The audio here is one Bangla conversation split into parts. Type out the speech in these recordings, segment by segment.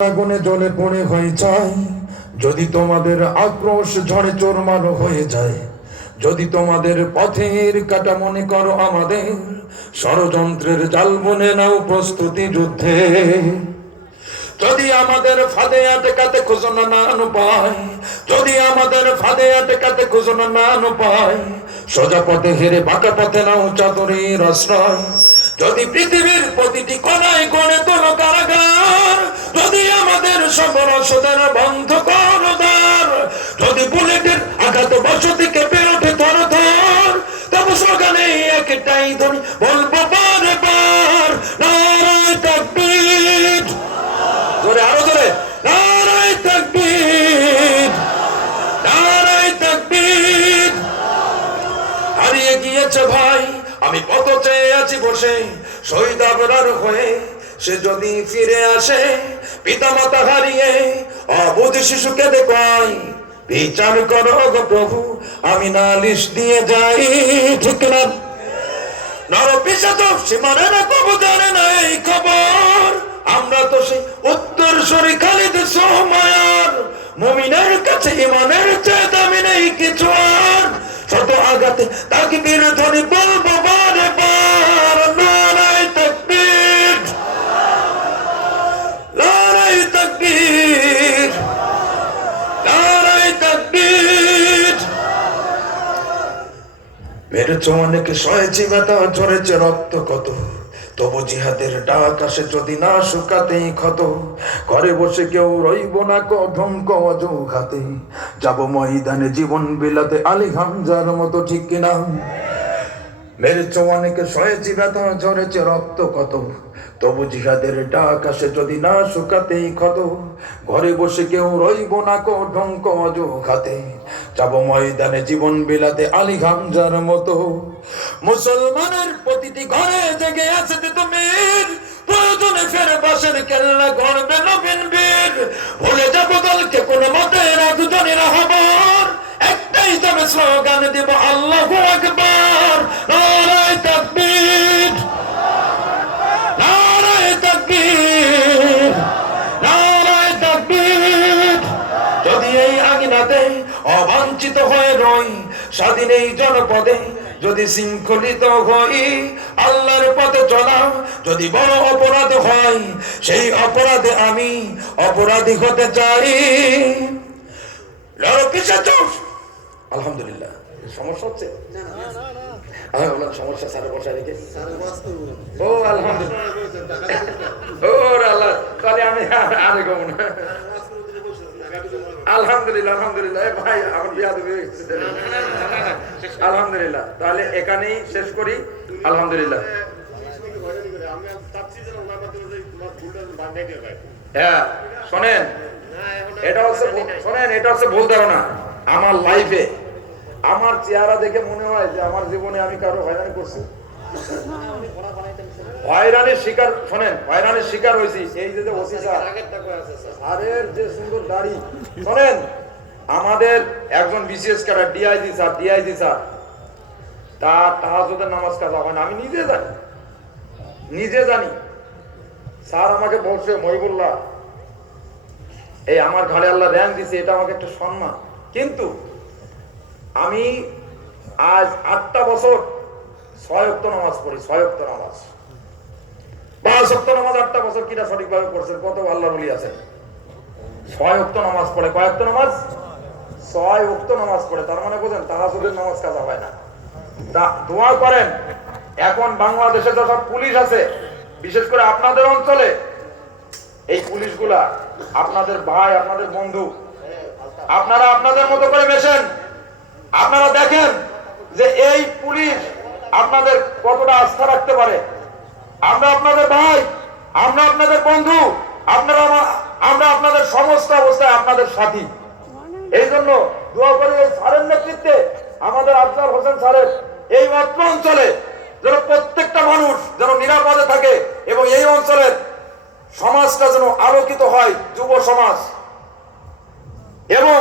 আগুনে জ্বলে পড়ে হয়ে যায়, যদি তোমাদের আক্রোশ ঝড়ে চোরমার হয়ে যায়, যদি তোমাদের পথের কাটা মনে করো আমাদের, ষড়যন্ত্রের জাল বুনে নাও প্রস্তুতি যুদ্ধে। যদি আমাদের ফাঁদে আটকাতে খুঁজো না পায়, যদি আমাদের ফাঁদে আটকাতে খুঁজো না পায়, সোজা পথে হেরে বাঁকা পথে নাও চাদরের আশ্রয়। যদি পৃথিবীর প্রতিটি কোণায় গড়ে তোলো কারাগার, যদি আমাদের সবরসদের বন্ধ করো দ্বার, যদি বুলেটের আঘাত বসতি কেঁপে ওঠে থর থর, তবু স্লোগানে একটাই ধ্বনি বলবো বারে বার, নারায়ে তাকবীর। জোরে, আরো জোরে, নারায়ে তাকবীর, নারায়ে তাকবীর। হারিয়ে গিয়েছে ভাই, আমি পথ চেয়ে আছি বসে, শহীদ আবরার হয়ে। সে যদি ফিরে আসে পিতা মাতা হারিয়ে, অবুঝ শিশুকে দেখাই, বিচার করো গো প্রভু, আমি নালিশ দিয়ে যাই। ঠিক না? নর পিশাচ সীমানের কবু জানে না এই খবর, আমরা তো সেই উত্তর সরি খালিদ সোমায়ার, মুমিনের কাছে ইমানের চেয়ে দামি নেই কিছু আর। শত আঘাতে তাকবীর ধ্বনি বলবো বারে বার, নারায়ে তাকবীর, নারায়ে তাকবীর, নারায়ে তাকবীর। মেরেছে অনেকে, সয়েছে ব্যথা, ঝরেছে রক্ত কত, তবু জিহাদের ডাক আসে যদি না শুকাতেই ক্ষত। ঘরে বসে কেউ রইব না ধ্বংক অজুহাতে, যাব ময়দানে জীবন বিলাতে আলী হামজার মতো। ঠিক কিনা? মেরেছে অনেকে, সয়েছে ব্যথা, ঝরেছে রক্ত কত, তবু জিহাদের ডাক আসে যদি না শুকাতেই ক্ষত। ঘরে বসে কেউ রইব না ধ্বংক অজুহাতে, যাব ময়দানে জীবন বিলাতে আলী হামজার মতো। মুসলমানের প্রতিটি ঘরে জেগে আছে তুমির, প্রয়োজনে ফের বাসের কেল্লা গড়বে নবীন বীর। ভুলে যাবো দলকে কোন মতে দুজনের খবর, একটাই তবে স্লোগান দেব আল্লাহু আকবার, নারায়ে তাকবীর, নারায়ে তাকবীর, নারায়ে তাকবীর। যদি এই আঙিনাতে অবাঞ্ছিত হয়ে রই, স্বাধীন এই জনপদে যদি শৃঙ্খলিত হই, আল্লাহর পথে চলা যদি বড় অপরাধ হয়, সেই অপরাধে আমি অপরাধী হতে চাই। আলহামদুলিল্লাহ। সমস্যা হচ্ছে? সমস্যা সারা বসা রেখে ও আলহামদুলিল্লাহ, ও আল্লাহ, তাহলে আমি আরে গো না। আলহামদুলিল্লাহ, আলহামদুলিল্লাহ ভাই, আমার বিয়া দেবে। আলহামদুলিল্লাহ, তাহলে এখানেই শেষ করি। আলহামদুলিল্লাহ। হ্যাঁ শোনেন, এটা হচ্ছে শোনেন, এটা হচ্ছে ভুল ধারণা। আমার লাইফে আমার চেহারা দেখে মনে হয় যে আমার জীবনে আমি কারো হয়রানি করছি, হয়রানির শিকার। শোনেন, হয়রানির শিকার হয়েছি। এই যে স্যারের যে সুন্দর দাড়ি, শোনেন, আমাদের একজন বিশেষ ক্যাডার ডিআইজি স্যার, তার তাহাজ্জুদের নামাজ কাজা হয় না, আমি নিজে জানি। স্যার আমাকে বলছে, মহিবুল্লাহ, এই আমার ঘাড়ে আল্লাহ র্যাঙ্ক দিছে, এটা আমাকে একটা সম্মান। কিন্তু আমি আজ 8টা বছর 6 ওয়াক্ত নামাজ পড়ি, 6 ওয়াক্ত নামাজ, 5 ওয়াক্ত নামাজ 8টা বছর। কিনা সঠিকভাবে পড়ছেন? কত আল্লাহর ওলি আছেন 6 ওয়াক্ত নামাজ পড়ে। কয় ওয়াক্ত নামাজ? 6 ওয়াক্ত নামাজ পড়ে। তার মানে বোঝেন তাহাজ্জুদের নামাজ কাজা হয় না। তা দোয়া করেন। এখন বাংলাদেশে যত পুলিশ আছে, বিশেষ করে আপনাদের অঞ্চলে, এই পুলিশগুলা আপনাদের ভাই, আপনাদের বন্ধু। আপনারা আপনাদের মতো করে মেশেন। আপনারা দেখেন যে এই পুলিশ আপনাদের কতটা আস্থা রাখতে পারে। আমরা আপনাদের ভাই, আমরা আপনাদের বন্ধু, আমরা আপনাদের সমস্ত অবস্থায় আপনাদের সাথী। এই জন্য দোয়া করি এই স্যারের নেতৃত্বে, আমাদের আফজাল হোসেন স্যারের এই মাত্র অঞ্চলে যেন প্রত্যেকটা মানুষ যেন নিরাপদে থাকে, এবং এই অঞ্চলের সমাজটা যেন আলোকিত হয়, যুব সমাজ। এবং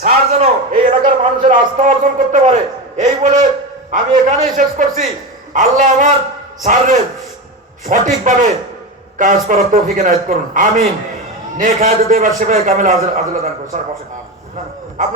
স্যার যেন এই এলাকার মানুষের আস্থা অর্জন করতে পারে। এই বলে আমি এখানেই শেষ করছি। আল্লাহ আমার স্যারের সঠিকভাবে কাজ করার তৌফিক এনায়েত করুন। আমিন। নেক হায়াতে দেবার সেবায় কামিল আদিল্লাহ দান করো। স্যার বসেন। না, আপনি